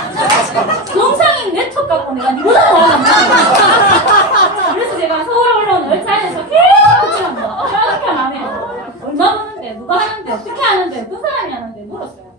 정상인 내 턱 갖고 내가 니보다 나았는데 그래서 제가 서울 올라온 열차에서 계속 그냥 어떻게 안 해요. 얼마 버는데 누가 하는데 어떻게 하는데 어떤 사람이 하는데 물었어요.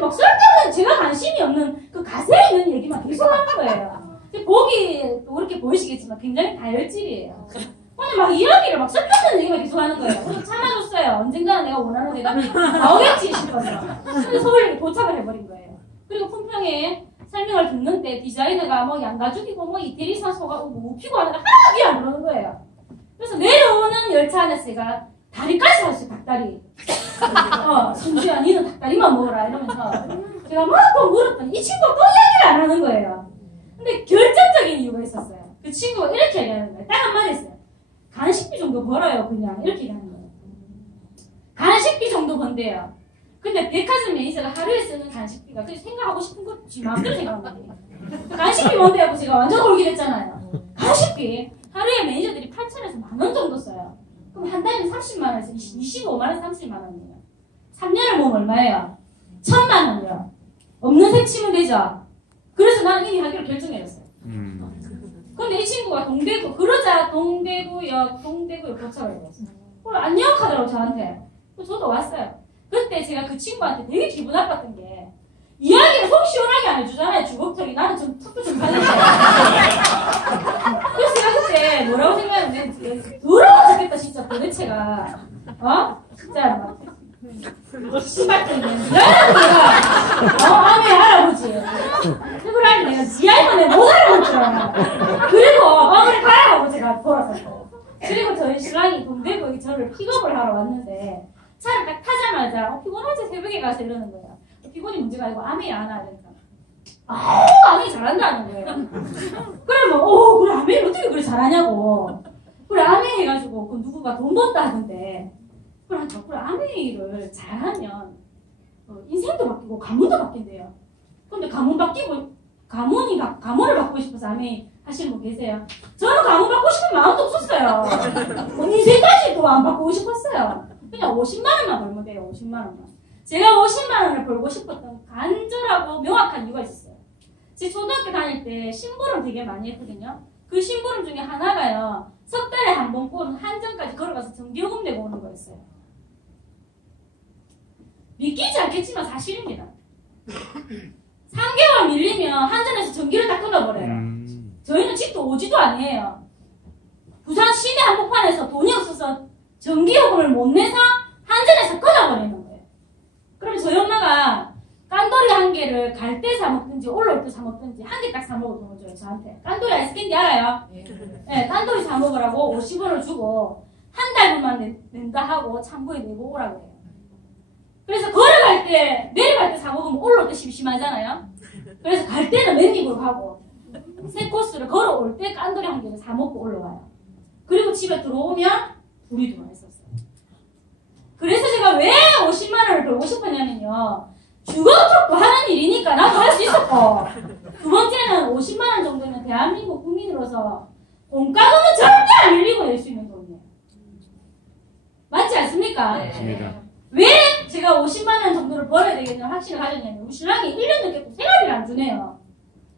막 쓸데없는 제가 관심이 없는 그 가세에 있는 얘기만 계속 하는 거예요. 보기 또 그렇게 보이시겠지만 굉장히 다혈질이에요. 근데 막 이야기를 막 쓸데없는 얘기만 계속 하는 거예요. 그래서 참아줬어요. 언젠가는 내가 원하는 대답이 나오겠지 싶어서. 근데 서울에 도착을 해버린 거예요. 그리고 품평에 설명을 듣는데 디자이너가 뭐 양가죽이고 뭐 이태리 사소가 뭐 피고 하는데 하나도 이해 안 그러는 거예요. 그래서 내려오는 열차 안에서 제가 다리까지 샀어요. 닭다리. 순주야 니는 닭다리만 먹어라 이러면서 제가 막 또 물었더니 이 친구가 또 이야기를 안 하는 거예요. 근데 결정적인 이유가 있었어요. 그 친구가 이렇게 얘기하는 거예요. 딱 한마디 했어요. 간식비 정도 벌어요. 그냥 이렇게 얘기하는 거예요. 간식비 정도 번대요. 근데 백화점 매니저가 하루에 쓰는 간식비가 그냥 생각하고 싶은 거 지 마음대로 생각하는 거예요. 간식비 번대하고 제가 완전 골기했잖아요. 간식비 하루에 매니저들이 8,000에서 10,000원 정도 써요. 그럼 한 달에 30만 원에서 25만 원, 30만 원이에요. 3년을 모으면 얼마예요? 1,000만 원이요. 없는 셈 치면 되죠. 그래서 나는 이미 하기로 결정해줬어요. 근데 이 친구가 동대구, 그러자 동대구역 도착을 해봤어요. 그걸 안녕 하더라고 저한테. 저도 왔어요. 그때 제가 그 친구한테 되게 기분 나빴던 게 이야기를 속 시원하게 안 해주잖아요. 주걱턱이. 나는 좀 턱도 좀 가졌어요. 그래서 제가 그때 뭐라고 생각했는데 더러워 죽겠다 진짜 도대체가. 진짜 막 씨발탱이 내가 아메 할아버지 그걸 내가 지하에만 내가 못 알아볼 줄 알아. 그리고 그래 가라고 제가 돌아섰고. 그리고 저희 신랑이 동대구에 저를 픽업을 하러 왔는데 차를 딱 타자마자 피곤하지 새벽에 가서 이러는 거야. 피곤이 문제가 아니고 아메야 하나 그러니까 아메 잘한다는 거예요. 그러면 그래 아메를 어떻게 그래 잘하냐고. 그래 아메 해가지고 그 누구가 돈 번다 하던데 그래 자꾸 아메를 잘하면 인생도 바뀌고 가문도 바뀐대요. 근데 가문을 바꾸고 싶어서 아메 하시는 분 계세요? 저는 가문 바꾸고 싶은 마음도 없었어요. 인생까지 또 안 바꾸고 싶었어요. 그냥 50만 원만 벌면 돼요. 50만 원만. 제가 50만 원을 벌고 싶었던 간절하고 명확한 이유가 있었어요. 제 초등학교 다닐 때 심부름 되게 많이 했거든요. 그 심부름 중에 하나가요. 석 달에 한 번 꼴은 한전까지 걸어가서 전기요금 내고 오는 거였어요. 믿기지 않겠지만 사실입니다. 3개월 밀리면 한전에서 전기를 다 끊어버려요. 저희는 집도 오지도 아니에요. 부산 시내 한복판에서 돈이 없어서 전기요금을 못 내서 한전에서 끊어버리는 거예요. 그럼 저희 엄마가 깐돌이 한 개를 갈 때 사 먹든지 올라올 때 사 먹든지 한 개 딱 사 먹어 돈을 줘요 저한테. 깐돌이 아이스캔디 알아요? 네, 깐돌이 사 먹으라고 50원을 주고 한 달분만 낸다 하고 참고에 내고 오라고 해요. 그래서 걸어갈 때 내려갈 때 사 먹으면 올라올 때 심심하잖아요. 그래서 갈 때는 맨입으로 가고 세 코스를 걸어올 때 깐돌이 한 개를 사 먹고 올라와요. 그리고 집에 들어오면 우리 돈 했었어요. 그래서 제가 왜 50만 원을 벌고 싶었냐면요. 주거턱도 하는 일이니까 나도 할 수 있었고 두 번째는 50만 원 정도면 대한민국 국민으로서 공과금은 절대 안 밀리고 낼 수 있는 돈이에요. 맞지 않습니까? 맞습니다. 왜 제가 50만 원 정도를 벌어야 되겠다는 확신을 가졌냐면 우리 신랑이 1년 넘게 생활비를 안 주네요.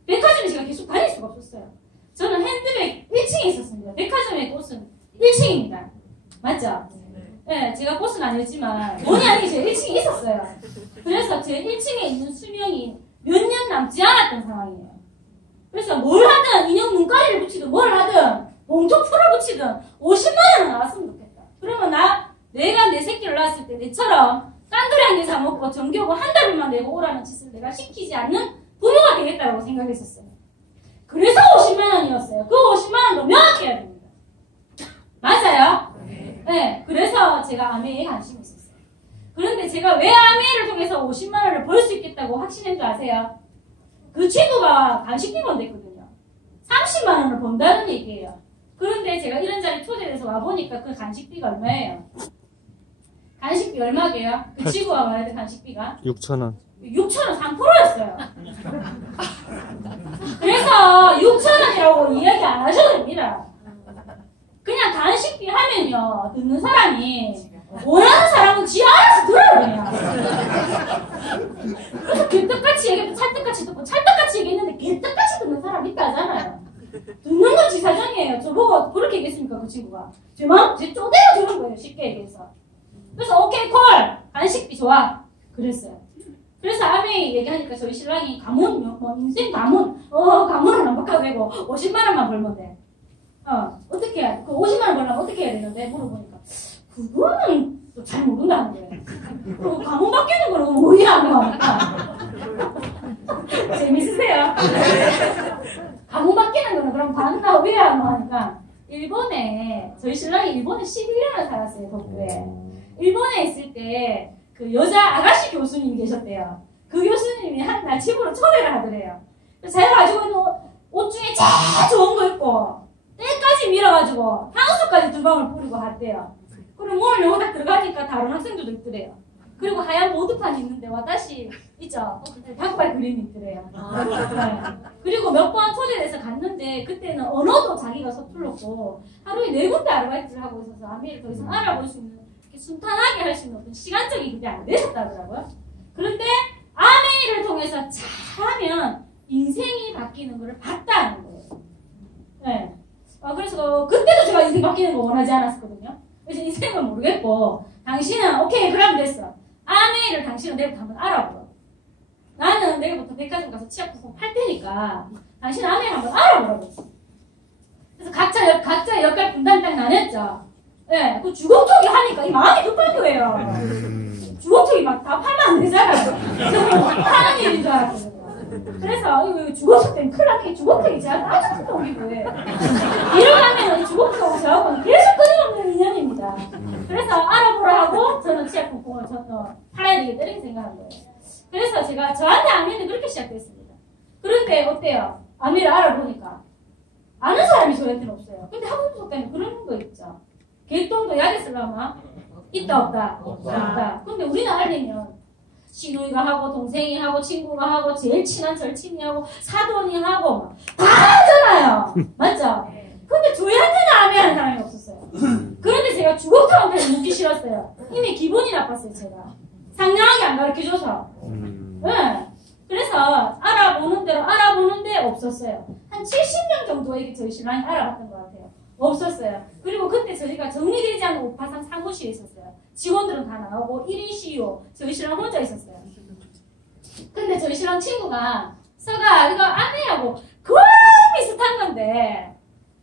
백화점에 제가 계속 다닐 수가 없었어요. 저는 핸드백 1층에 있었습니다. 백화점의 곳은 1층입니다. 맞죠? 네, 제가 꽃은 아니었지만 본의 아니게 제가 1층에 있었어요. 그래서 제 1층에 있는 수명이 몇 년 남지 않았던 상황이에요. 그래서 뭘 하든 인형 눈가리를 붙이든 뭘 하든 봉투 풀어 붙이든 50만 원은 나왔으면 좋겠다. 그러면 내가 내 새끼를 낳았을 때 내처럼 깐돌이 한 개 사 먹고 전기요금 한 달만 내고 오라는 짓을 내가 시키지 않는 부모가 되겠다고 생각했었어요. 그래서 50만 원이었어요. 그 50만 원도 명확해야 됩니다. 맞아요? 네, 그래서 제가 아메에 관심이 있었어요. 그런데 제가 왜 아메를 통해서 50만 원을 벌 수 있겠다고 확신한 줄 아세요? 그 친구가 간식비 번댔거든요. 30만 원을 번다는 얘기예요. 그런데 제가 이런 자리에 초대돼서 와보니까 그 간식비가 얼마예요? 간식비 얼마게요? 그 친구가 말했던 간식비가? 6,000원. 6,000원 3%였어요. 그래서 6,000원이라고 이야기 안 하셔도 됩니다. 그냥 간식비 하면요 듣는 사람이 원하는 사람은 지 알아서 들어요 그냥. 그래서 개떡같이 얘기해도 찰떡같이 듣고 찰떡같이 얘기했는데 개떡같이 듣는 사람 있다잖아요. 듣는 건 지 사정이에요. 저보고 그렇게 얘기했습니까 그 친구가. 제 쪼대로 들은 거예요 쉽게 얘기해서. 그래서 오케이 콜 간식비 좋아 그랬어요. 그래서 아메 얘기하니까 저희 신랑이 가문 인생 가문은 완벽하게 되고 50만 원만 벌면 돼. 어떻게 해야 돼? 그 50만 원 벌려면 어떻게 해야 되는데? 물어보니까 그거는 또 잘 모른다는 거예요. 그 가문 바뀌는 거는 뭐 이해하는 거 아닐까? 재밌으세요? 가문 바뀌는 거는 그럼 반나 위하는 거 하니까 일본에 저희 신랑이 일본에 11년을 살았어요. 도쿄에. 일본에 있을 때 그 여자 아가씨 교수님이 계셨대요. 그 교수님이 한 날 집으로 초대를 하더래요. 자기가 가지고 있는 옷 중에 제일 좋은 거 입고 때까지 밀어가지고 향수까지 2방울 뿌리고 했대요. 그리고 몸을 요거 딱 들어가니까 다른 학생들도 있더래요. 그리고 하얀 보드판이 있는데 와다시 있죠? 닭발 그림이 있더래요. 네. 그리고 몇 번 초대돼서 갔는데 그때는 언어도 자기가 서툴렀고 하루에 4군데 아르바이트를 하고 있어서 아미를 더 이상 알아볼 수 있는 순탄하게 할 수 있는 어떤 시간적인 그게 안 되셨다더라고요. 그런데 아메이를 통해서 잘하면 인생이 바뀌는 걸 봤다는 거예요. 네. 그래서 그때도 제가 인생 바뀌는 거 원하지 않았었거든요. 그래서 인생은 모르겠고 당신은 오케이 그러면 됐어. 아메이를 당신은 내일부터 한번 알아보라. 나는 내일부터 백화점 가서 치약 쿠폰 팔 테니까 당신은 아메이 한번 알아보라고 했어. 그래서 각자 역할 분담 딱 나눴죠. 네, 그 주걱턱이 하니까 이 마음이 급한 거예요. 주걱턱이 막 다 팔면 안 되잖아요. 저는 하는 일인 줄 알았거든요. 그래서 이거 주걱턱 때문에 큰일 나는 게 주걱턱이 제가 아주 큰 놈인 거예요. 이러면 주걱턱하고 저하고는 계속 끊임없는 인연입니다. 그래서 알아보라 하고 저는 치약 쿠폰을 팔아야 되겠다 이렇게 생각한 거예요. 그래서 제가 저한테 아미는 그렇게 시작됐습니다. 그런데 어때요? 아미를 알아보니까 아는 사람이 저한테는 없어요. 근데 학원부서 때문에 그런 거 있죠. 개똥도 약에 쓰려면 있다 없다? 없다. 근데 우리는 알리면 시누이가 하고 동생이 하고 친구가 하고 제일 친한 절친이 하고 사돈이 하고 다 하잖아요. 맞죠? 근데 저희한테는 아미하는 사람이 없었어요. 그런데 제가 주걱턱한테는 묻기 싫었어요. 이미 기분이 나빴어요. 제가 상냥하게 안 가르쳐줘서. 네. 그래서 알아보는 대로 알아보는데 없었어요. 한 70명 정도에게 저희 신랑이 알아봤던 것 같아요. 없었어요. 그리고 그때 저희가 정리되지 않은 오파상 사무실에 있었어요. 직원들은 다 나오고 1인 CEO 저희 신랑 혼자 있었어요. 근데 저희 신랑 친구가 서가 이거 아내하고 거의 비슷한 건데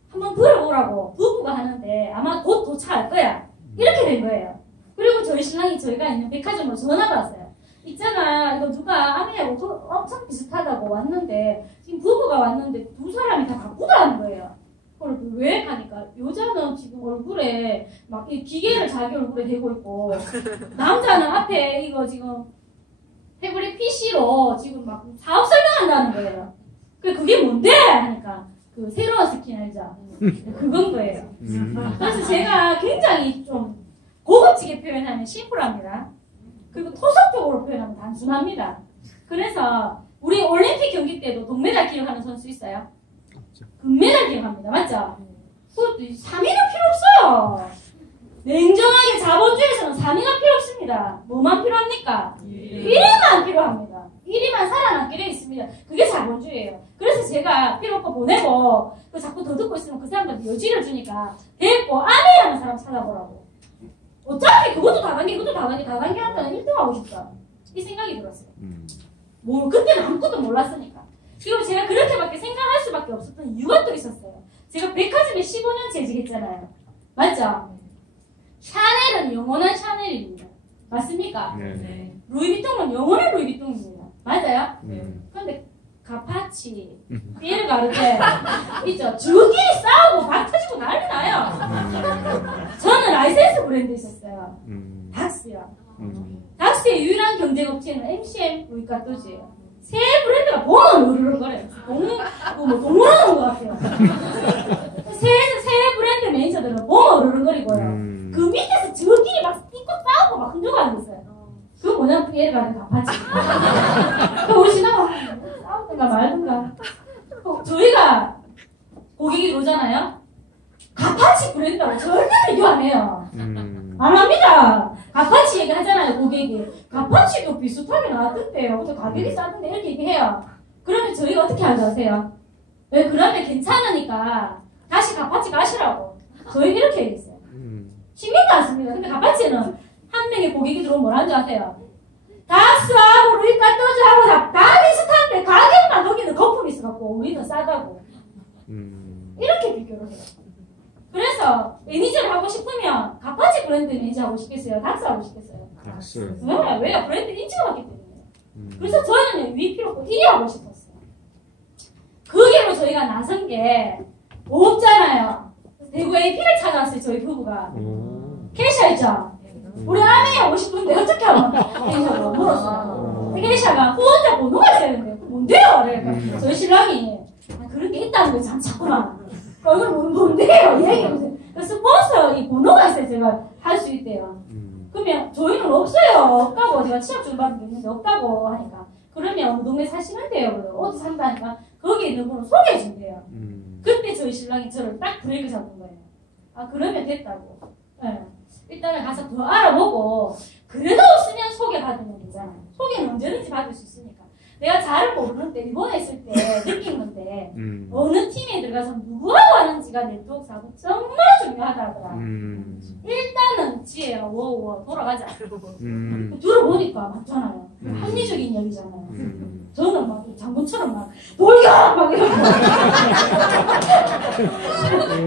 한번 들어보라고 부부가 하는데 아마 곧 도착할 거야. 이렇게 된 거예요. 그리고 저희 신랑이 저희가 있는 백화점으로 전화가 왔어요. 있잖아 이거 누가 아내하고 엄청 비슷하다고 왔는데 지금 부부가 왔는데 두 사람이 다 바꾸다는 거예요. 왜? 하니까 여자는 지금 얼굴에 막 이 기계를 자기 얼굴에 대고 있고 남자는 앞에 이거 지금 태블릿 PC로 지금 막 사업 설명한다는 거예요. 그게 뭔데? 하니까 그 새로운 스킨 알죠? 그건 거예요. 그래서 제가 굉장히 좀 고급지게 표현하면 심플합니다. 그리고 토속적으로 표현하면 단순합니다. 그래서 우리 올림픽 경기 때도 동메달 기억하는 선수 있어요? 금메달 기억합니다. 맞죠? 그것도 3위가 필요 없어요. 냉정하게 자본주의에서는 3위가 필요 없습니다. 뭐만 필요합니까? 1위만 필요합니다. 1위만 살아남게 되어 있습니다. 그게 자본주의예요. 그래서 제가 필요 없고 보내고 자꾸 더 듣고 있으면 그 사람들한테 여지를 주니까 됐고 아내라는 사람 찾아보라고. 어차피 그것도 다단계 이것도 다단계 한다는 1등 하고 싶다. 이 생각이 들었어요. 그때는 아무것도 몰랐으니까. 그리고 제가 그렇게밖에 생각할 수밖에 없었던 이유가 또 있었어요. 제가 백화점에 15년 재직했잖아요. 맞죠? 샤넬은 영원한 샤넬입니다. 맞습니까? 네. 루이비통은 영원한 루이비통입니다. 맞아요? 그런데 가파치, 피에르 가르테 있죠? 저끼리 싸우고 박 터지고 난리 나요. 저는 라이센스 브랜드 있었어요. 닥스요. 닥스의 유일한 경쟁업체는 MCM 루이카토지예요. 새 브랜드가 보면 으르렁거려요. 동물하는 것 같아요. 새 브랜드 매니저들은 보면 으르렁거리고요. 그 밑에서 저끼리 막 띠껏 싸우고 막 흔들고 앉았어요. 그거 뭐냐면 피에르 가르테 가파치. 그 우리 신랑은 싸우든가 말든가. 저희가 고객이 들어오잖아요. 가파치 브랜드라고 절대 비교 안 해요. 안 합니다. 가파치 얘기 하잖아요, 고객이. 가파치도 비슷하게 나왔던데요. 근데 가격이 싸던데 이렇게 얘기해요. 그러면 저희가 어떻게 하죠, 아세요? 왜 그러면 괜찮으니까 다시 가파치 가시라고. 저희 이렇게 얘기했어요. 신경도 안 씁니다. 근데 가파치는 한 명의 고객이 들어오면 뭐라는 줄 아세요? 닥스하고 루이카토즈하고 다 비슷한데 가격만 거기는 거품이 있어갖고 우리는 싸다고. 이렇게 비교를 해요. 그래서 매니저를 하고 싶으면 가파치 브랜드 매니저 하고 싶겠어요? 닥스 하고 싶겠어요? 닥스. 왜요? 브랜드 인지가 많기 때문에. 그래서 저는 위 필요 없고 1위 하고 싶었어요. 그 길로 저희가 나선 게 없잖아요. 대구 AP를 찾아왔어요. 저희 부부가. 캐시아 있죠? 우리 아내 하고 싶은데 어떻게 하면 캐시아가 물었어요. 캐시아가 혼자 번호가 있어야 되는데 뭔데요? 그러니까 저희 신랑이 아, 그런 게 있다는 거지, 잠깐만. 이걸 뭔데요? 얘기해보세요. 스폰서 이 번호가 있어요, 제가 할 수 있대요. 그러면 저희는 없어요. 없다고. 제가 취업 좀 받은 게 있는데 없다고 하니까. 그러면 어느 동네 사시는데요. 어디 산다니까. 거기에 있는 분을 소개해준대요. 그때 저희 신랑이 저를 딱 브레이크 잡은 거예요. 아, 그러면 됐다고. 네. 일단은 가서 더 알아보고, 그래도 없으면 소개받으면 되잖아요. 소개는 언제든지 받을 수 있으니까. 내가 잘 모르는데, 일본에 있을 때 느낀 건데, 어느 팀에 들어가서 누구하고 하는지가 네트워크 사고 정말 중요하다 하더라. 일단은 지혜야, 워워, 돌아가자. 들어보니까 맞잖아요. 합리적인 얘기잖아요. 저는 막 장군처럼 막, 돌격! 막 이러고.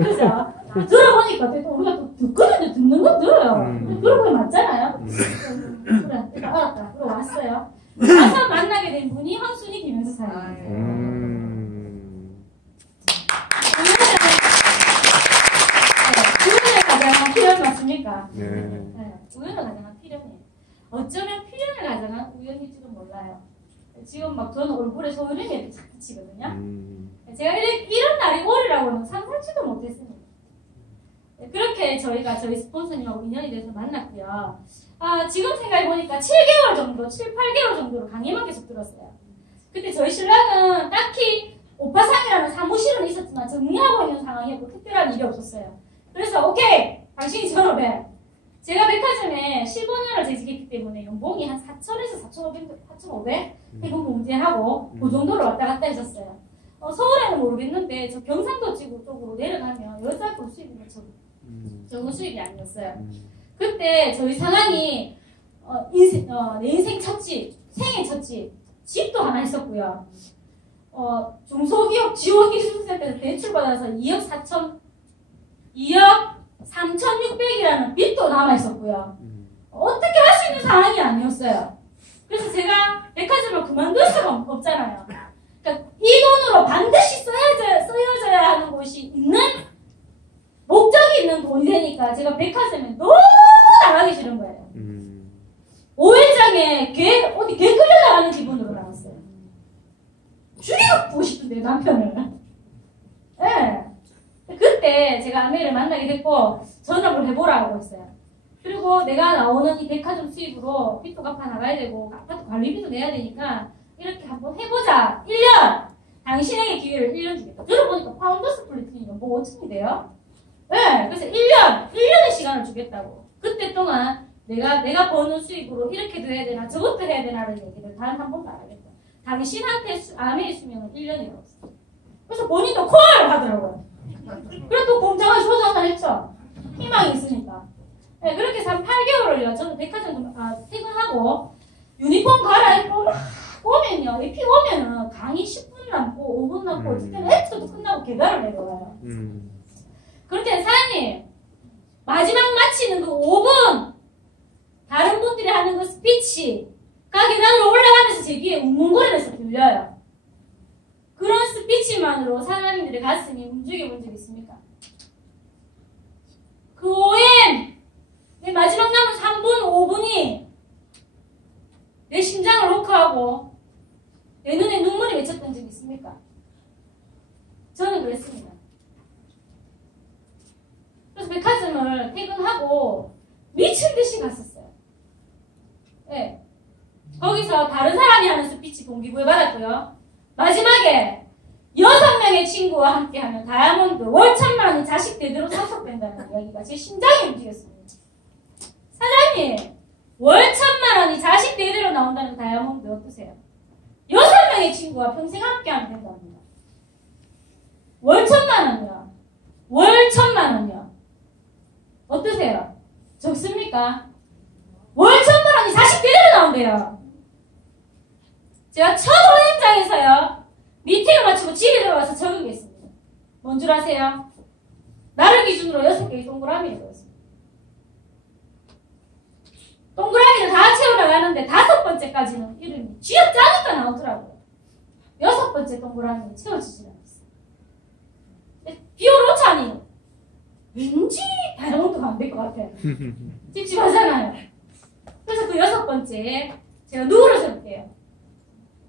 그죠? 들어보니까 또 우리가 또 듣거든요. 듣는 건 들어요. 들어보니 맞잖아요. 그래, 일단 알았다. 그래, 왔어요. 와서 만나게 된 분이 황순이 김영수 사장님. 우연을 가장한 필연 맞습니까? 네. 우연을 가장한 필연이에요. 어쩌면 필연을 가장한 우연일지도 몰라요. 지금 막 저는 얼굴에 소유름이 잡히거든요. 제가 이런 날이 오리라고는 상상치도 못했습니다. 그렇게 저희가 저희 스폰서님하고 인연이 돼서 만났고요. 아, 지금 생각해보니까 7개월 정도, 7, 8개월 정도로 강의만 계속 들었어요. 그때 저희 신랑은 딱히 오파상이라는 사무실은 있었지만 정리하고 있는 상황이었고 특별한 일이 없었어요. 그래서 오케이! 당신이 전업해. 제가 백화점에 15년을 재직했기 때문에 연봉이 한 4,000에서 4,500, 4,500? 해군 공제하고 그 정도로 왔다 갔다 했었어요. 서울에는 모르겠는데 저 경상도 쪽으로 내려가면 여자 볼 수입이 적은 수입이 아니었어요. 그때 저희 상황이 내 인생 첫 집, 생애 첫 집, 집도 하나 있었고요. 중소기업 지원기술센터에서 대출받아서 2억 3,600이라는 빚도 남아있었고요. 어떻게 할 수 있는 상황이 아니었어요. 그래서 제가 백화점을 그만둘 수가 없잖아요. 그러니까 이 돈으로 반드시 써야져야 하는 곳이 있는, 목적이 있는 돈이 되니까 제가 백화점에 너무 나가기 싫은 거예요. 5일장에 어디 개 끌려나가는 기분으로 나갔어요. 죽이고 싶은데, 남편을. 예. 네. 그때 제가 아내를 만나게 됐고 전업을 해보라고 했어요. 그리고 내가 나오는 이 백화점 수입으로 빚도 갚아 나가야 되고 아파트 관리비도 내야 되니까 이렇게 한번 해보자. 1년! 당신에게 기회를 1년 주겠다. 들어보니까 파운더스 플래티넘 연봉 5천이 돼요. 네, 그래서 1년의 시간을 주겠다고. 그때 동안 내가 버는 수입으로 이렇게도 해야 되나 저것도 해야 되나라는 얘기를 단 한 번도 안 하겠다. 당신한테 안에 있으면 1년이라고 했어요. 그래서 본인도 콜! 하더라고요. 그래도 또 공장을 소장을 했죠. 희망이 있으니까. 네, 그렇게 해서 한 8개월을요. 저는 백화점 퇴근하고 유니폼 갈아입고 막 오면요. EP 오면은 강의 10분 남고 5분 남고 어쨌든 엑스도 끝나고 계단을 내려와요. 그런데 사장님 마지막 마치는 그 5분 다른 분들이 하는 그 스피치 계단으로 올라가면서 제 귀에 웅웅거리면서 들려요. 그런 스피치만으로 사장님들의 가슴이 움직여 본 적 있습니까? 그 OM! 내 마지막 남은 3분, 5분이 내 심장을 로크하고 내 눈에 눈물이 맺혔던 적 있습니까? 저는 그랬습니다. 그래서 백화점을 퇴근하고 미친 듯이 갔었어요. 네. 거기서 다른 사람이 하는 스피치 동기부여 받았고요. 마지막에 6명의 친구와 함께하는 다이아몬드 월 1,000만 원 자식 대대로 상속된다는 이야기가 제 심장이 움직였습니다. 사장님, 월 1,000만 원이 자식 대대로 나온다는 다이아몬드 어떠세요? 6명의 친구와 평생 함께하면 된답니다. 월 1,000만 원이요. 월 1,000만 원이요. 어떠세요? 적습니까? 월 1,000만 원이 자식 대대로 나온대요. 제가 첫 오행장에서요. 미팅을 마치고 집에 들어와서 적은 게 있습니다. 뭔 줄 아세요? 나를 기준으로 6개의 동그라미를 그렸습니다. 동그라미를 다 채워나가는데 5번째까지는 이름이 쥐어짜니까 나오더라고요. 6번째 동그라미는 채워지지 않았어요. 비오로차니 왠지 다이아몬드가 안 될 것 같아요. 찝찝하잖아요. 그래서 그 6번째에 제가 누구를 적을게요?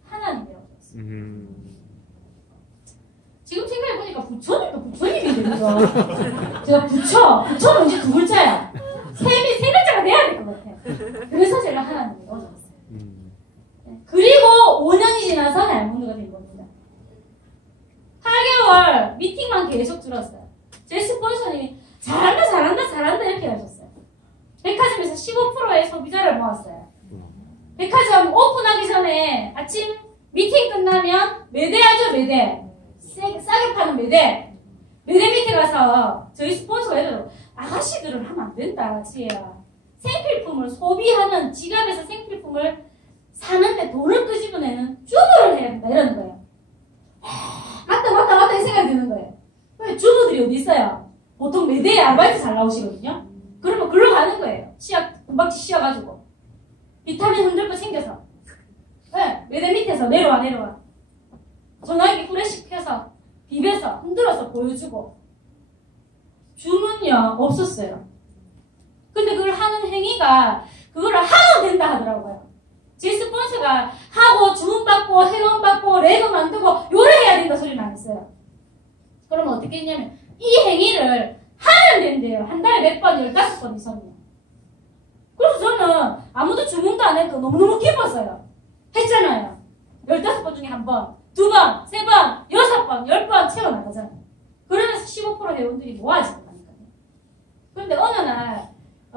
하나님이라고 했어요. 부처님도 부처님인데, 그죠? 제가 부처는 이제 두 글자야. 세 글자가 돼야 될 것 같아요. 그래서 제가 하나님을 얻어봤어요. 그리고 5년이 지나서 다이아몬드가 된 겁니다. 8개월 미팅만 계속 들었어요. 제 스폰서님이 잘한다 이렇게 하셨어요. 백화점에서 15%의 소비자를 모았어요. 백화점 오픈하기 전에 아침 미팅 끝나면 매대하죠, 매대. 싸게 파는 매대. 매대 밑에 가서 저희 스폰서가 예를 아가씨들은 하면 안 된다, 지혜야. 생필품을 소비하는 지갑에서 생필품을 사는데 돈을 끄집어내는 주부를 해야 된다, 이러는 거예요. 맞다 이 생각이 드는 거예요. 왜 주부들이 어디 있어요? 보통 매대에 아르바이트 잘 나오시거든요. 그러면 글로 가는 거예요. 금박지 씌워가지고 비타민 흔들고 챙겨서. 네, 매대 밑에서 내려와. 전화기 후레쉬 켜서 비벼서 흔들어서 보여주고. 주문요 없었어요. 근데 그걸 하는 행위가 그거를 하도 된다 하더라고요. 제 스폰서가 하고 주문받고 회원받고 레그 만들고 요래 해야 된다 소리는 안 했어요. 그러면 어떻게 했냐면 이 행위를 하면 된대요. 한 달에 몇 번, 15번 이상이요. 그래서 저는 아무도 주문도 안 해도 너무너무 기뻤어요. 했잖아요. 15번 중에 한 번, 2번, 3번, 6번, 10번 채워나가잖아요. 그러면서 15% 회원들이 모아지고 가니까요. 그런데 어느 날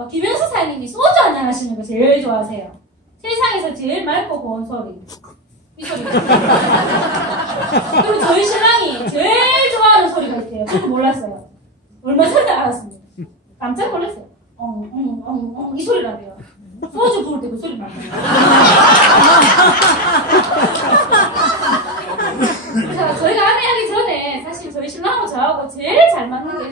김영수 사장님이 소주 한잔 하시는 거 제일 좋아하세요. 세상에서 제일 맑고 고운 소리. 이 소리가. 그리고 저희 신랑이 제일 좋아하는 소리가 있대요. 저는 몰랐어요. 얼마 전에 알았습니다. 깜짝 놀랐어요. 이 소리라고요. 소주 부을 때 그 소리 나요. 자, 저희가 아내하기 전에 사실 저희 신랑하고 저하고 제일 잘 맞는 게